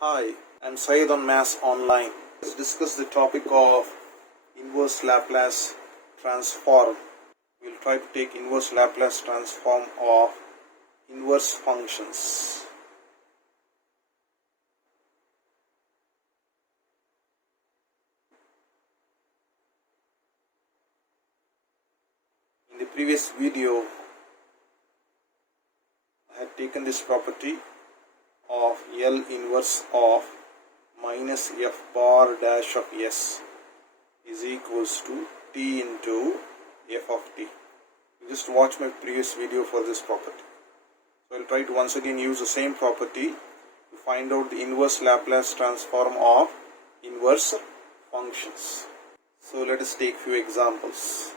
Hi, I'm Syed on Mass Online. Let's discuss the topic of inverse Laplace transform. We'll try to take inverse Laplace transform of inverse functions. In the previous video, I had taken this property of L inverse of minus f bar dash of s is equals to t into f of t. You just watch my previous video for this property. So I'll try to once again use the same property to find out the inverse Laplace transform of inverse functions. So let us take few examples.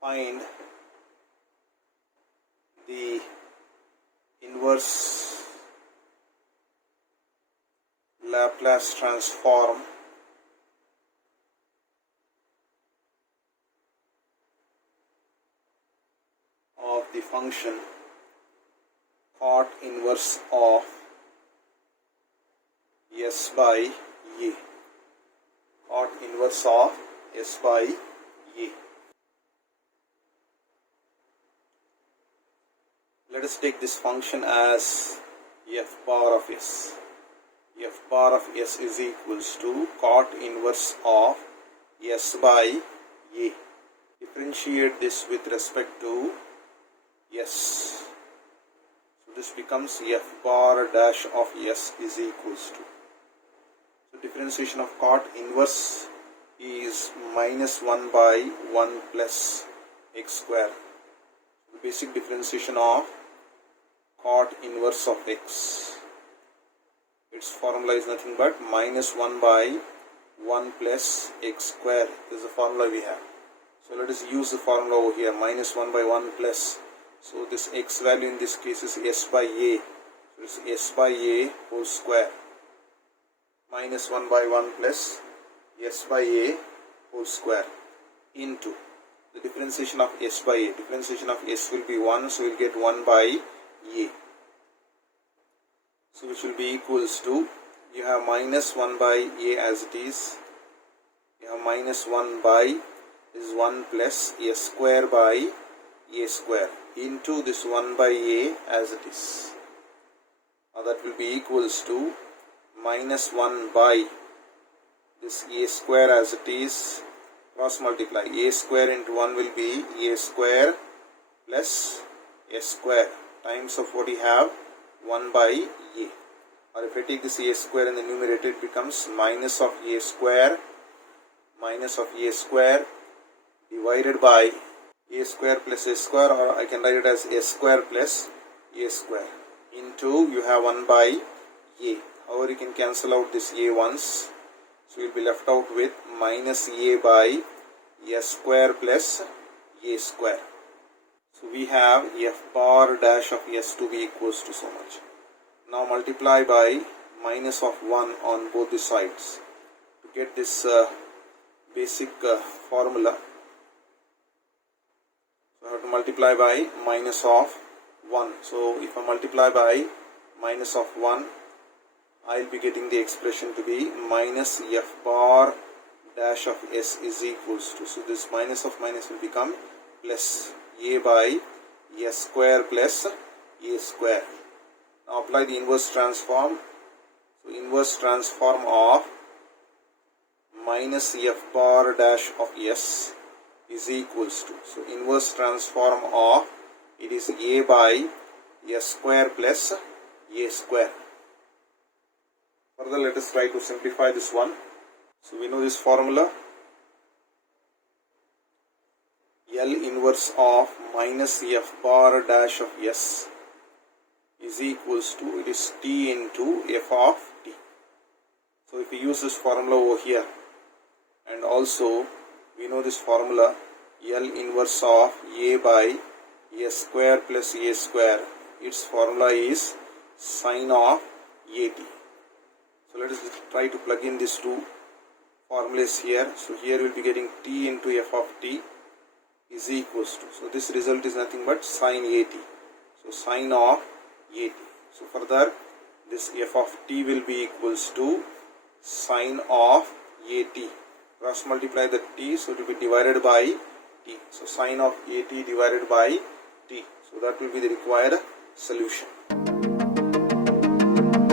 Find the inverse Laplace transform of the function cot inverse of s by a. Cot inverse of s by a. Let us take this function as f bar of s. F bar of s is equals to cot inverse of s by a. Differentiate this with respect to s. So this becomes f bar dash of s is equals to. So differentiation of cot inverse is minus 1 by 1 plus x square. The basic differentiation of cot inverse of x, its formula is nothing but minus 1 by 1 plus x square. This is the formula we have. So let us use the formula over here, minus 1 by 1 plus. So this x value in this case is s by a. So it's s by a whole square. Minus 1 by 1 plus s by a whole square into the differentiation of s by a. Differentiation of s will be 1, so we'll get 1 by a. So which will be equals to, you have minus 1 by a as it is. You have minus 1 by is 1 plus a square by a square into this 1 by a as it is. Now that will be equals to minus 1 by this a square as it is, cross multiply. A square into 1 will be a square plus a square times of what we have 1 by a. Or if I take this a square in the numerator, it becomes minus of a square divided by a square plus a square, or I can write it as a square plus a square into, you have 1 by a. However, you can cancel out this a once, so you will be left out with minus a by a square plus a square. So we have f bar dash of s to be equals to so much. Now multiply by minus of 1 on both the sides to get this basic formula. So I have to multiply by minus of 1. So if I multiply by minus of 1, I will be getting the expression to be minus f bar dash of s is equals to. So this minus of minus will become plus a by a square plus a square. Now apply the inverse transform. So inverse transform of minus f bar dash of s is equals to. So inverse transform of, it is a by a square plus a square. Further, let us try to simplify this one. So we know this formula. L inverse of minus f bar dash of s is equals to, it is t into f of t. So if we use this formula over here, and also we know this formula L inverse of a by a square plus a square, its formula is sine of at. So let us try to plug in these two formula is here. So here we will be getting t into f of t is equals to, so this result is nothing but sine at. So sine of at. So further this f of t will be equals to sine of at. Cross multiply the t, so it will be divided by t. So sine of at divided by t. So that will be the required solution.